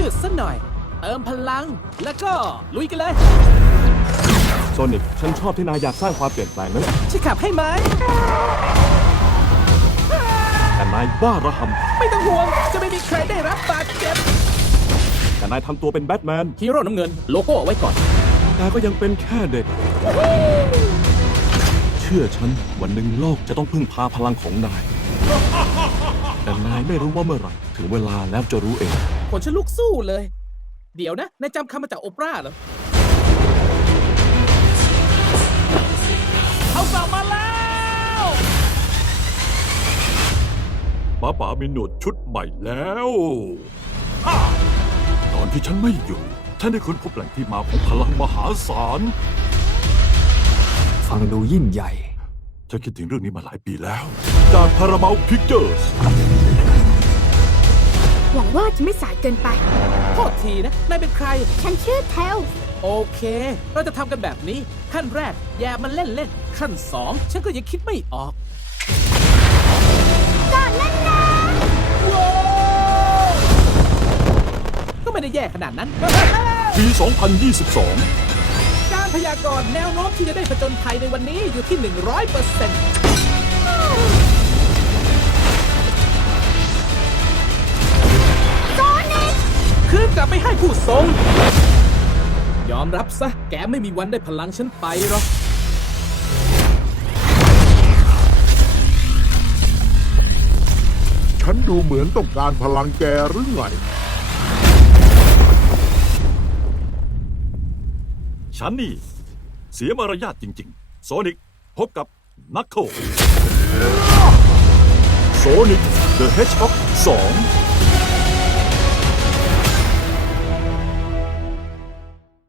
หน่อย เติมพลังแล้วก็ลุยกันเลย โซนิกฉันชอบที่นายอยากสร้างความเปลี่ยนแปลงนั้นช่วยขับให้ไหม แต่นายบ้าระหไม่ต้องห่วง จะไม่มีใครได้รับบาดเจ็บำแต่นายทำตัวเป็นแบทแมนฮีโร่น้ำเงินโลโก้เอาไว้ก่อน นายก็ยังเป็นแค่เด็ก เชื่อฉันวันหนึ่งโลกจะต้องพึ่งพาพลังของนาย แต่นายไม่รู้ว่าเมื่อไหร่ถึงเวลาแล้วจะรู้เอง ผลฉันลุกสู้เลย เดี๋ยวนะนายจำคำมาจากโอเปร่าเหรอเอากลับมาแล้วป๋าป๋ามีหนวดชุดใหม่แล้วฮ่าตอนที่ฉันไม่อยู่ท่านได้ค้นพบแหล่งที่มาของพลังมหาศาลฟังดูยิ่งใหญ่ ฉันคิดถึงเรื่องนี้มาหลายปีแล้ว จาก Paramount Pictures หวัง ว่าจะไม่สายเกินไป โทษทีนะ นายเป็นใคร ฉันชื่อเทลโอเค เราจะทำกันแบบนี้ ขั้นแรก แย่มันเล่นเล่นๆขั้นสองฉันก็ยังคิดไม่ออก ก่อนนั่นนะว้าวก็ไม่ได้แย่ขนาดนั้น ปี 2022 การพยากรณ์แนวโน้มที่จะได้ผจญภัยในวันนี้อยู่ที่ 100เปอร์เซ็นต์ ไปให้ผู้ทรง ยอมรับซะ แกไม่มีวันได้พลังฉันไปหรอก ฉันดูเหมือนต้องการพลังแกหรือไง ฉันนี่ เสียมารยาทจริงๆ โซนิกพบกับนักโคโซนิก The Hedgehog 2